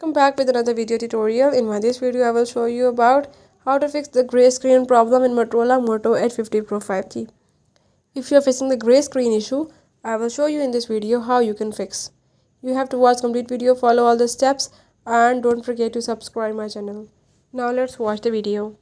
Come back with another video tutorial. In this video I will show you about how to fix the gray screen problem in Motorola Moto Edge 50 Pro 5G. If you are facing the gray screen issue, I will show you in this video how you can fix. You have to watch complete video, follow all the steps, and don't forget to subscribe my channel. Now let's watch the video.